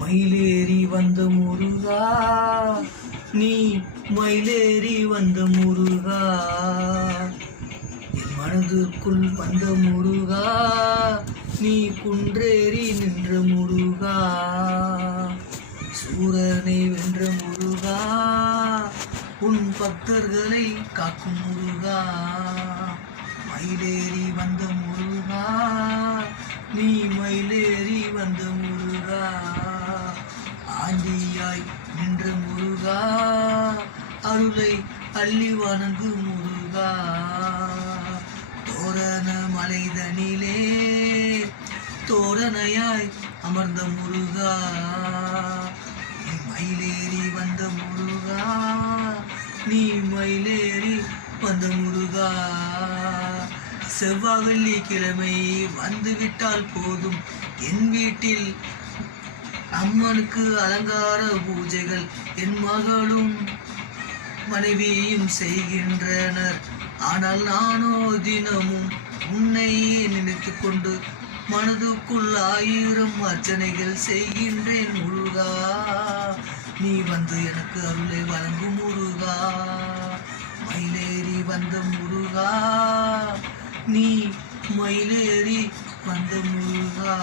மயிலேறி வந்த முருகா, நீ மயிலேறி வந்த முருகா, என் மனதுக்குள் வந்த முருகா, நீ குன்றேறி நின்ற முருகா, சூரனை வென்ற முருகா, உன் பக்தர்களை காக்கும் முருகா, மயிலேறி வந்த முருகா, நீ மயிலேறி வந்த முருகா, ஆண்டியாய் நின்ற முருகா, அருளை அள்ளி வணங்கு முருகா, தோரண மலைதனிலே தோரணையாய் அமர்ந்த முருகா, நீ மயிலேறி வந்த முருகா, நீ மயிலேறி வந்த முருகா, செவ்வாய் வெள்ளிக்கிழமை வந்துவிட்டால் போதும் என் வீட்டில் அம்மனுக்கு அலங்கார பூஜைகள் என் மகளும் மனைவியும் செய்கின்றனர். ஆனால் நானோ தினமும் உன்னையே நினைத்து கொண்டு மனதுக்குள் 1000 அர்ச்சனைகள் செய்கின்றேன் முருகா, நீ வந்து எனக்கு அருளை வழங்கும் முருகா, மயிலேறி வந்த முருகா, நீ மயிலேறி வந்த முருகா.